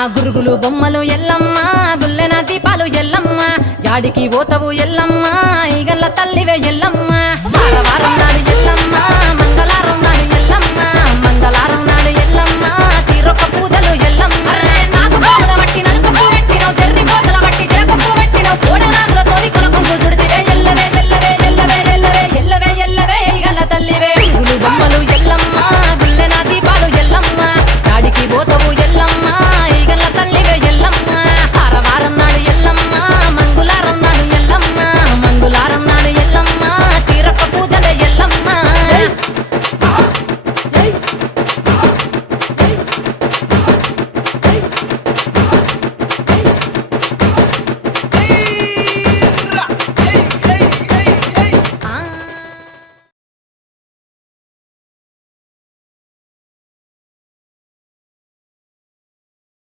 గురుగులు బొమ్మలు ఎల్లమ్మ గుల్లెన దీపాలు ఎల్లమ్మ యాడికి పోతవు ఎల్లమ్మ ఈగల్ల తల్లివే ఎల్లమ్మ వారం నాడు ఎల్లమ్మ